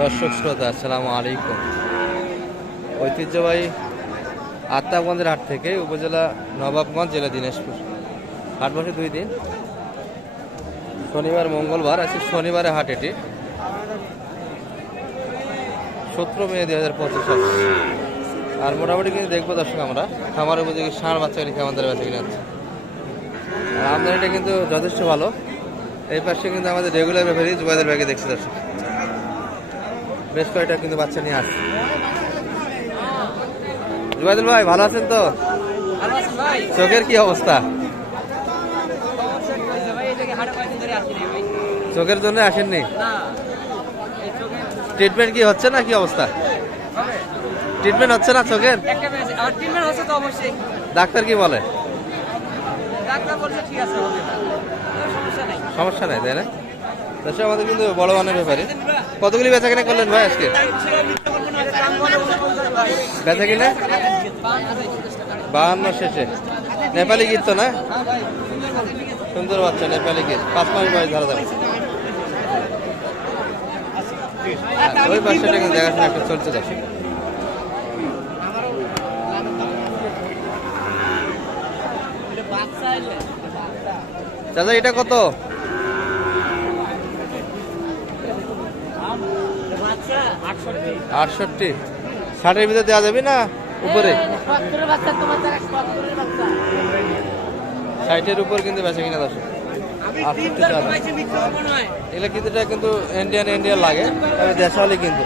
দর্শক শ্রোতা, আসসালামু আলাইকুম। ঐতিহ্যবাহী আত্মাগঞ্জের হাট থেকে উপজেলা নবাবগঞ্জ, জেলা দিনাজপুর। হাট বসে দুই দিন। শনিবার, মঙ্গলবার আছে শনিবারে হাট এটি। সতেরো মে দুই হাজার পঁচিশ আর মোটামুটি কিন্তু দেখব দর্শক আমরা, খামার উপযোগী ষাঁড় বাচ্চা কিনে আমাদের বেঁচে কিনে আছে আর আমদানিটা কিন্তু যথেষ্ট ভালো। এই পাশে কিন্তু আমাদের রেগুলার ব্যাপারী যুবাদের ব্যাগে দেখছি দর্শক। বেশ কয়েকটা কিন্তু বাচ্চা নিয়ে আসছে। জুবাইদুল ভাই ভালো আছেন তো? চোখের কি অবস্থা? চোখের জন্য আসেননি? ট্রিটমেন্ট কি হচ্ছে না কি অবস্থা? ট্রিটমেন্ট হচ্ছে না চোখের? ডাক্তার কি বলে? সমস্যা নাই তাই না? দর্শক আমাদের কিন্তু বড় মানের ব্যাপারে কতগুলি বেচা কিনা করলেন ভাই আজকে? বেচা কিনা বাহান্ন শেষে। নেপালি গীত তো না? সুন্দর বাচ্চা, নেপালি গীত। পাঁচ মাস বয়স, ধরা যাবে ওই বাচ্চাটা কিন্তু দেখাশোনা একটা চলছে দর্শক। চাচা, এটা কত? আটষট্টি। ষাটের ভিতরে দেওয়া যাবে না উপরে? ষাটের উপর কিন্তু বেচা কিনা দর্শক। নয় এগুলো কিন্তু ইন্ডিয়ান ইন্ডিয়ান লাগে তবে দেশালি কিন্তু।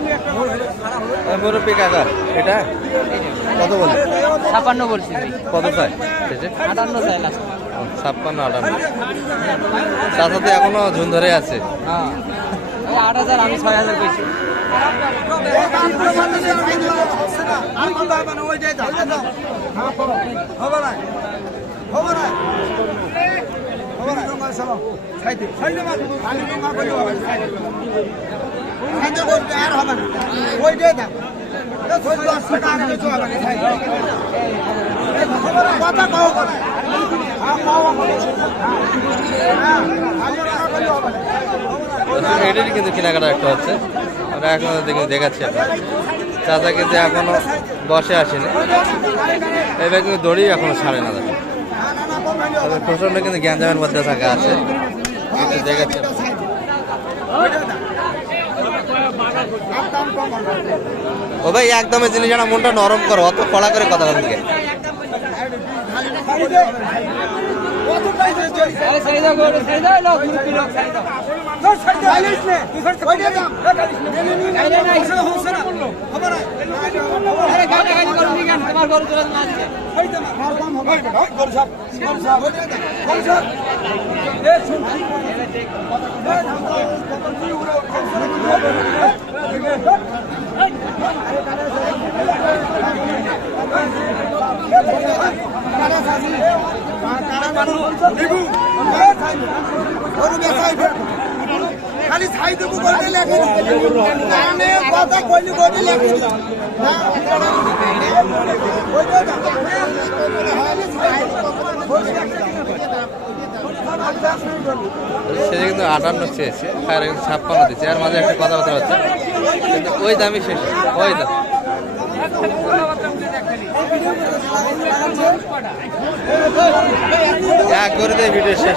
ওই মুরব্বী কাকা? এটা? কত বলে? ছাপান্ন বলছি কত চাই? আটান্ন চাই লাস্ট ছাপ্পান্ন আটান্ন। চাচা তো এখনও ঝুন ধরে আছে। হ্যাঁ। আট হাজার আমি ছয় হাজার পেয়েছি এটারই কিন্তু কেনাকাটা একটা হচ্ছে আমরা এখন দেখে দেখাচ্ছি চাচা কিন্তু এখনও বসে আসেনি এবার কিন্তু দড়ি এখনও ছাড়ে না। তবে প্রচণ্ড কিন্তু গ্যাঞ্জামের মধ্যে থাকা আছে একটু দেখাচ্ছি। ও ভাই একদমই জিনিস জানা মনটা নরম করো অত কড়া করে কথা বলতে আরে খালি ছাই দেবো গদি লেখে কারণে কথা কইলি গদি লেখে সে কিন্তু আটান্ন চেয়েছে আর ছাপ্পান্ন দিচ্ছে আর মাঝে একটা কথাবার্তা হচ্ছে। কিন্তু ওই দামই শেষ, ওই দাম। এক করে দিয়ে ভিডিও শেষ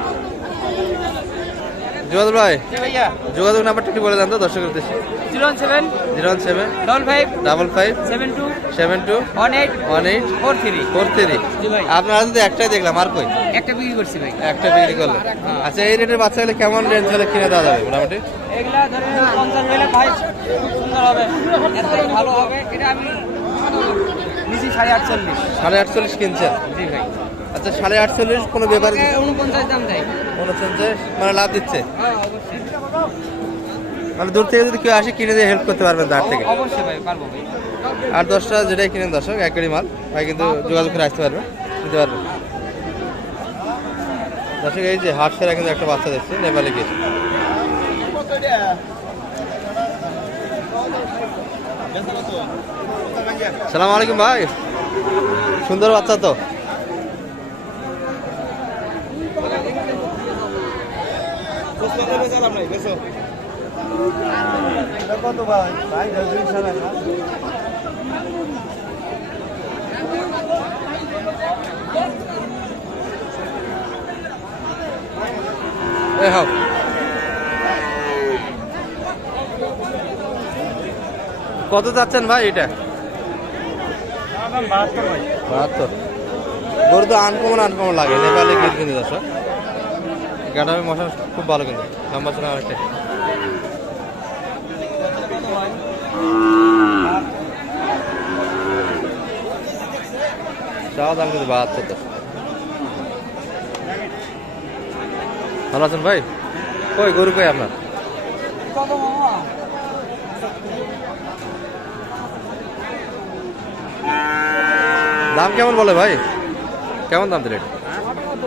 যোগাযোগ ভাই? যোগাযোগ নাম্বারটা একটু বলে দেন তো দর্শকের উদ্দেশ্যে। Zero seven zero one seven double five double five seven two seven two one eight one eight four three. Four three. আপনার তো একটাই দেখলাম আর কই? একটা বিক্রি করছি ভাই। একটা বিক্রি করলে আচ্ছা এই রেটের বাচ্চাগুলো কেমন রেঞ্জ হলে কিনে দেওয়া যাবে মোটামুটি? এগুলা ধরেন পঞ্চাশ হলে ভাই সুন্দর হবে। এতই ভালো হবে। এটা আমি নিচে সাড়ে আটচল্লিশ। সাড়ে আটচল্লিশ কিনছেন? জি ভাই। আচ্ছা সাড়ে আটচল্লিশ কোনো ব্যাপার উনপঞ্চাশ মানে লাভ দিচ্ছে? মানে দূর থেকে যদি কেউ আসে কিনে দিয়ে হেল্প করতে পারবেন তার থেকে। আর দশটা যেটাই কিনেন দর্শক এক গাড়ি মাল। ভাই কিন্তু যোগাযোগ করে আসতে পারবে নিতে পারবে। দর্শক এই যে হাট সেরা কিন্তু একটা বাচ্চা দেখছি নেপালে গিয়েছে সালাম আলাইকুম ভাই। সুন্দর বাচ্চা তো। কত ভাই ভাই হাও কত যাচ্ছেন ভাই। এটা বাহাত্তর। গরু তো আনকমন আনকমন লাগে নেপালে কিন্তু দশ গাডামি মশা খুব ভালো কিন্তু। লম্বা চড়া অনেকটাই চাওয়া দাম কিন্তু বাহাত্তর দশ ভালো আছেন ভাই? কই গরু কই আপনার? দাম কেমন বলে ভাই? কেমন দাম দিলেন?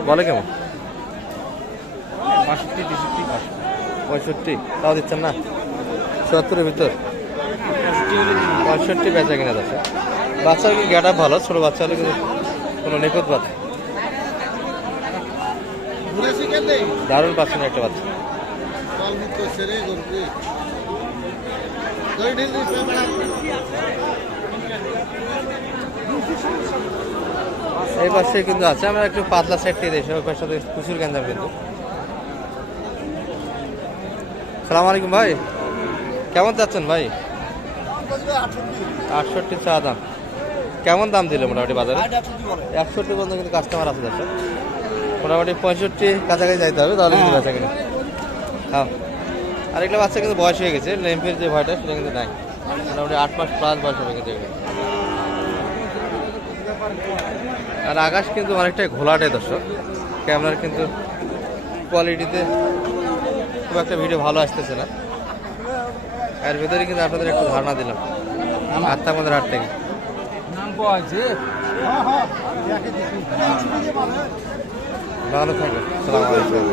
বলে কেমন? বাষট্টি, তেষট্টি পঁয়ষট্টি, তাও দিচ্ছেন না? চুয়াত্তরের ভিতর। পঁয়ষট্টি বেচা কিনা যাচ্ছে বাচ্চা কিন্তু গেটা ভালো? ছোট বাচ্চা হলে কিন্তু কোনো নিখুঁত বাচ্চা দারুণ পাচ্ছেন একটা বাচ্চা। এই পাশে কিন্তু আছে। আমরা একটু পাতলা সেট দিয়ে দিয়েছি ওই পাশে প্রচুর গ্যাঞ্জাম কিন্তু। সালাম আলাইকুম ভাই। কেমন যাচ্ছেন ভাই? আটষট্টি চা দাম। কেমন দাম দিল মোটামুটি বাজারে? একষট্টি পর্যন্ত কিন্তু কাস্টমার আছে দর্শক। মোটামুটি পঁয়ষট্টি কাছাকাছি যাইতে হবে, তাহলে কিন্তু বেচা কিনা। হ্যাঁ। আর আরেকটা বাচ্চা কিন্তু বয়স হয়ে গেছে লেম্পের যে ভয়টা, সেটা কিন্তু নাই। মোটামুটি আট মাস প্লাস বয়স হবে কিন্তু এগুলো। আর আকাশ কিন্তু অনেকটাই ঘোলাটে দর্শক। ক্যামেরার কিন্তু কোয়ালিটিতে খুব একটা ভিডিও ভালো আসতেছে না। এর ভিতরে কিন্তু আপনাদের একটু ধারণা দিলাম। আত্মা আমাদের হাট থেকে। নাম পাওয়া আছে? ভালো থাকবেন। সালাম আলাইকুম।